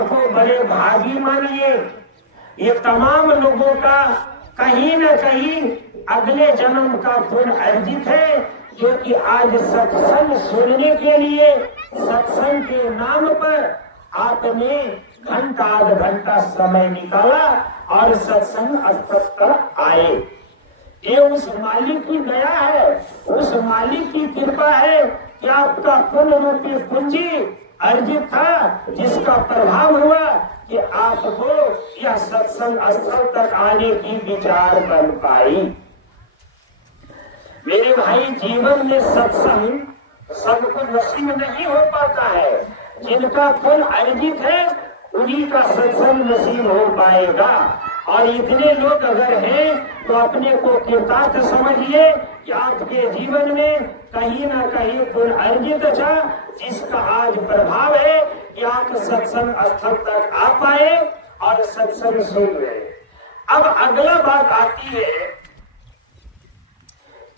को बड़े भागी मानिए। ये तमाम लोगों का कहीं न कहीं अगले जन्म का पुण्य अर्जित है, जो कि आज सत्संग सुनने के लिए सत्संग के नाम पर आपने घंटा आध घंटा समय निकाला और सत्संग स्थल पर आए। ये उस मालिक की दया है, उस मालिक की कृपा है कि आपका पुण्य रूपी पूंजी अर्जित था, जिसका प्रभाव हुआ कि आपको यह सत्संग स्थल तक आने की विचार बन पाई। मेरे भाई, जीवन में सत्संग सबको नसीब नहीं हो पाता है। जिनका पुण्य अर्जित है उन्हीं का सत्संग नसीब हो पाएगा। और इतने लोग अगर हैं तो अपने को कृतार्थ समझिए कि आपके जीवन में कहीं ना कहीं पुण्य अर्जित था, जिसका आज प्रभाव है कि आप सत्संग स्थल तक आ पाए और सत्संग सुन रहे। अब अगला बात आती है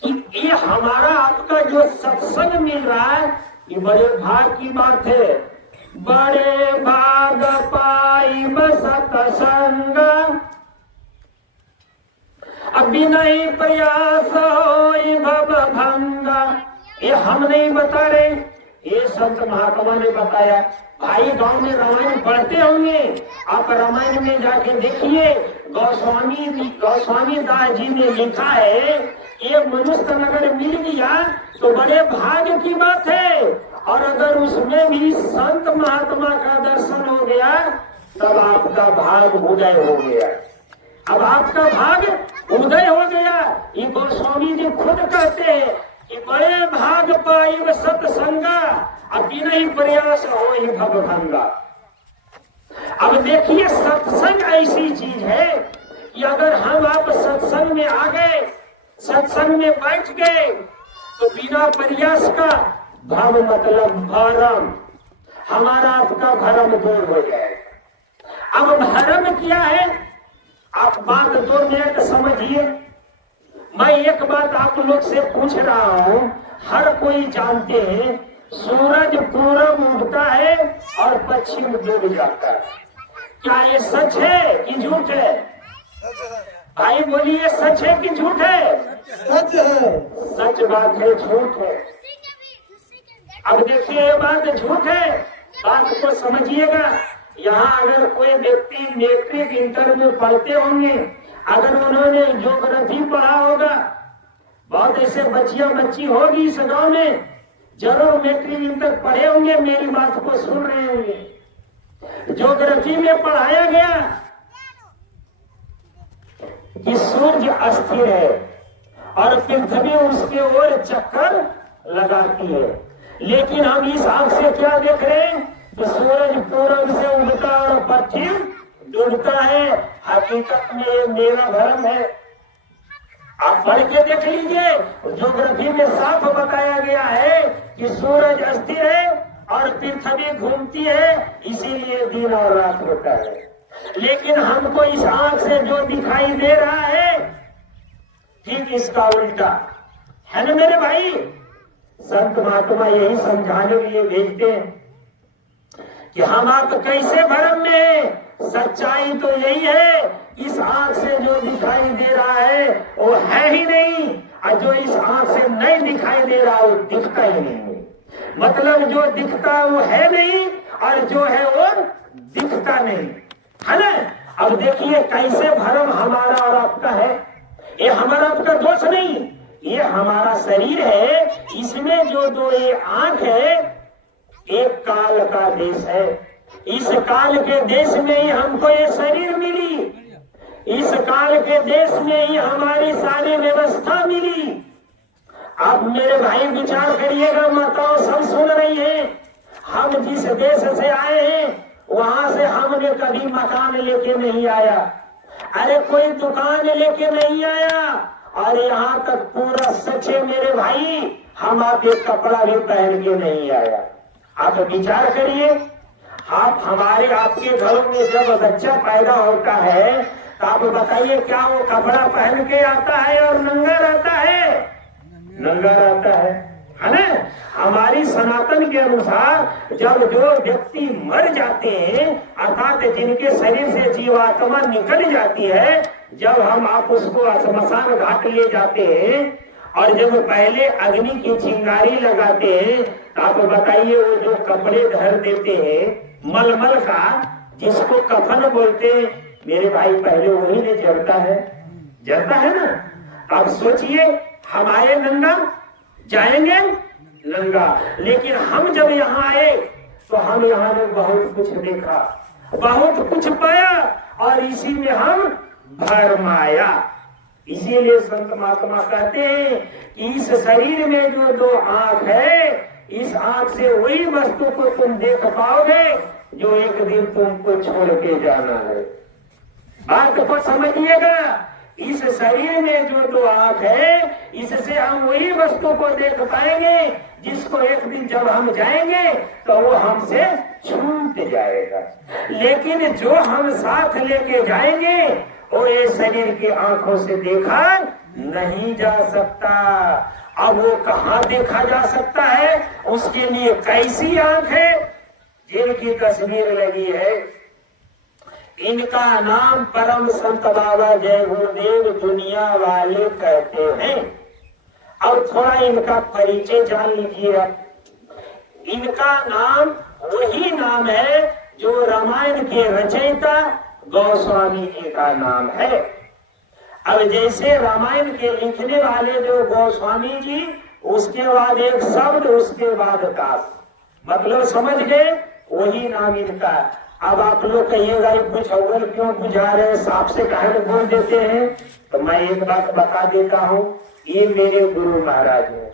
कि ये हमारा आपका जो सत्संग मिल रहा है, ये बड़े भाग की बात है। बड़े भाग पाई सत्संग, अभी नहीं प्रयास होई भव भंगा। ये हम नहीं बता रहे, ये संत महात्मा ने बताया। भाई, गांव में रामायण पढ़ते होंगे, आप रामायण में जाके देखिए। गोस्वामी दास जी ने लिखा है, ये मनुष्य नगर मिल गया तो बड़े भाग्य की बात है, और अगर उसमें भी संत महात्मा का दर्शन हो गया तब आपका भाग उदय हो गया। अब आपका भाग उदय हो गया। ये गोस्वामी जी खुद कहते हैं कि बड़े भाग पाई सत्संगा, अभी नहीं प्रयास हो भवभंगा। अब देखिए, सत्संग ऐसी चीज है कि अगर हम आप सत्संग में आ गए, सत्संग में बैठ गए, तो बिना प्रयास का भव मतलब भरम, हमारा आपका भरम दूर हो जाए। अब भरम क्या है, आप बात 2 मिनट समझिए। मैं एक बात आप लोग से पूछ रहा हूँ, हर कोई जानते हैं सूरज पूरब उगता है और पश्चिम डूब जाता है। क्या ये सच है कि झूठ है? भाई बोलिए, सच है कि झूठ है? सच है। सच बात है, झूठ है। अब देखिए, ये बात झूठ है, बात को समझिएगा। यहाँ अगर कोई व्यक्ति मैट्रिक इंटर में पढ़ते होंगे, अगर उन्होंने ज्योग्राफी पढ़ा होगा, बहुत ऐसे बच्ची होगी इस गांव में, जरूर मैट्रिक इंटर पढ़े होंगे, मेरी बात को सुन रहे होंगे। ज्योग्राफी में पढ़ाया गया कि सूर्य अस्थिर है और पृथ्वी उसके ओर चक्कर लगाती है, लेकिन हम इस आंख से क्या देख रहे हैं कि सूरज पूरब से उगता और पश्चिम डूबता है। हकीकत में ये मेरा भ्रम है। आप पढ़ के देख लीजिए, ज्योग्राफी में साफ बताया गया है कि सूरज अस्थिर है और पृथ्वी घूमती है, इसीलिए दिन और रात होता है। लेकिन हमको इस आंख से जो दिखाई दे रहा है, ठीक इसका उल्टा है ना मेरे भाई। संत महात्मा यही समझाने के लिए भेजते हैं कि हम आप कैसे भरम में हैं। सच्चाई तो यही है, इस आंख से जो दिखाई दे रहा है वो है ही नहीं, और जो इस आंख से नहीं दिखाई दे रहा वो दिखता ही नहीं है। मतलब जो दिखता है वो है नहीं, और जो है वो दिखता नहीं, है ना। अब देखिए कैसे भरम हमारा और आपका है। ये हमारा आपका दोष नहीं, ये हमारा शरीर है। इसमें जो 2 ये आंख है, एक काल का देश है। इस काल के देश में ही हमको ये शरीर मिली, इस काल के देश में ही हमारी सारी व्यवस्था मिली। अब मेरे भाई विचार करिएगा, माताओं सब सुन रही हैं, हम जिस देश से आए हैं वहां से हमने कभी मकान लेके नहीं आया, अरे कोई दुकान लेके नहीं आया, और यहाँ तक पूरा सच है मेरे भाई, हम आप एक कपड़ा भी पहन के नहीं आया। आप विचार करिए, आप हमारे आपके घरों में जब बच्चा पैदा होता है तो आप बताइए, क्या वो कपड़ा पहन के आता है और नंगा रहता है? नंगा रहता है। है ना। हमारी सनातन के अनुसार जब जो व्यक्ति मर जाते हैं, अर्थात जिनके शरीर से जीवात्मा निकल जाती है, जब हम आप उसको श्मशान घाट ले जाते हैं और जब पहले अग्नि की चिंगारी लगाते हैं, तो आप बताइए वो जो कपड़े धर देते हैं मलमल का, जिसको कफन बोलते हैं, मेरे भाई पहले वही नहीं जलता है ना। अब सोचिए हम आए नंगा, जाएंगे नंगा, लेकिन हम जब यहाँ आए तो हम यहाँ ने बहुत कुछ देखा, बहुत कुछ पाया और इसी में हम भरमाया। इसीलिए संत महात्मा कहते हैं कि इस शरीर में जो दो आंख है, इस आंख से वही वस्तु को तुम देख पाओगे जो एक दिन तुमको छोड़ के जाना है। बात को समझिएगा, इस शरीर में जो दो आंख है, इससे हम वही वस्तु को देख पाएंगे जिसको एक दिन जब हम जाएंगे तो वो हमसे छूट जाएगा। लेकिन जो हम साथ लेके जाएंगे वो ये शरीर की आंखों से देखा नहीं जा सकता। अब वो कहाँ देखा जा सकता है, उसके लिए कैसी आंख है? जिनकी तस्वीर लगी है, इनका नाम परम संत बाबा जय गुरुदेव दुनिया वाले कहते हैं। अब थोड़ा इनका परिचय जान लीजिए। इनका नाम वही नाम है जो रामायण के रचयिता गोस्वामी जी का नाम है। अब जैसे रामायण के लिखने वाले जो गोस्वामी जी, उसके बाद एक शब्द, उसके बाद काश, मतलब समझ गए, वही नाम इनका। अब आप लोग कहिएगा कुछ अव्वल क्यों बुझा रहे, सांप से काहे बोल देते हैं? तो मैं एक बात बता देता हूँ, ये मेरे गुरु महाराज हैं।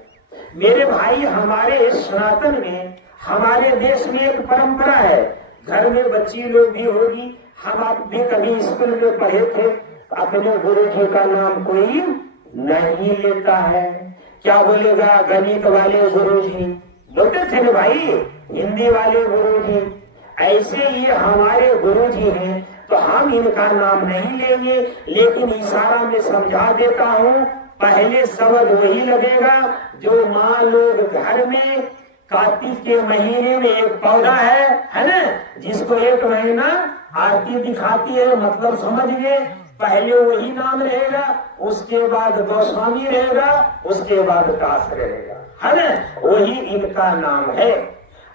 मेरे भाई, हमारे सनातन में, हमारे देश में एक परंपरा है, घर में बच्ची लोग भी होगी, हम आप भी कभी स्कूल में पढ़े थे, अपने गुरु जी का नाम कोई नहीं लेता है। क्या बोलेगा? गणित वाले गुरु जी बोलते थे ना भाई, हिंदी वाले गुरु जी। ऐसे ये हमारे गुरु जी हैं, तो हम इनका नाम नहीं लेंगे, लेकिन इशारा में समझा देता हूँ। पहले शब्द वही लगेगा जो माँ लोग घर में कार्तिक के महीने में एक पौधा है ना, जिसको एक महीना आरती दिखाती है, मतलब समझ गए। पहले वही नाम रहेगा, उसके बाद गोस्वामी रहेगा, उसके बाद दास रहेगा, है ना, वही इनका नाम है।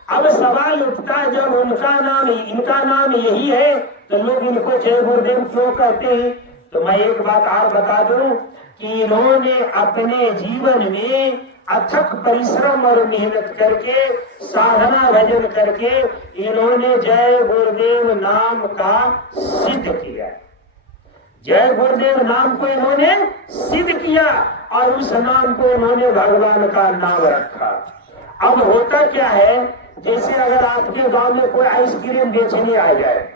अब सवाल उठता, जब इनका नाम यही है तो लोग इनको जय गुरुदेव क्यों कहते हैं? तो मैं एक बात और बता दूं कि इन्होंने अपने जीवन में अथक परिश्रम और मेहनत करके, साधना भजन करके, इन्होंने जय गुरुदेव नाम का सिद्ध किया। जय गुरुदेव नाम को इन्होंने सिद्ध किया और उस नाम को इन्होंने भगवान का नाम रखा। अब होता क्या है, जैसे अगर आपके गांव में कोई आइसक्रीम बेचने आ जाए,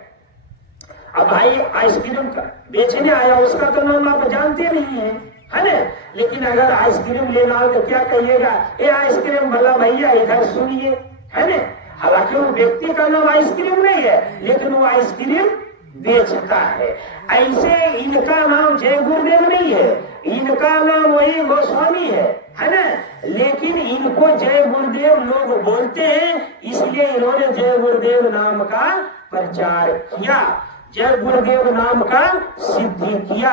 अब भाई आइसक्रीम बेचने आया, उसका तो नाम आप जानते नहीं है ना, लेकिन अगर आइसक्रीम लेना हो तो क्या कहिएगा? ये आइसक्रीम वाला भैया इधर सुनिए, है ना। हालांकि वो व्यक्ति का नाम आइसक्रीम नहीं है, लेकिन वो आइसक्रीम बेचता है। ऐसे इनका नाम जय गुरुदेव नहीं है, इनका नाम वही गोस्वामी है ना, लेकिन इनको जय गुरुदेव लोग बोलते हैं, इसलिए इन्होंने जय गुरुदेव नाम का प्रचार किया, जय गुरुदेव नाम का सिद्धि किया।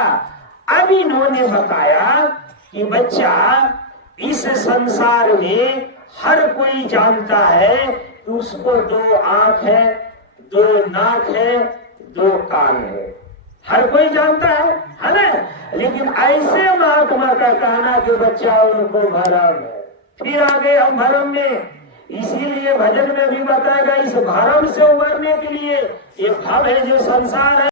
अब इन्होंने बताया कि बच्चा, इस संसार में हर कोई जानता है कि उसको दो आंख है, दो नाक है, दो कान है, हर कोई जानता है ना। लेकिन ऐसे महात्मा का कहना कि बच्चा उनको भरम है, फिर आगे हम भरम में, इसीलिए भजन में भी बताएगा, इस भरम से उबरने के लिए ये भाव है जो संसार है।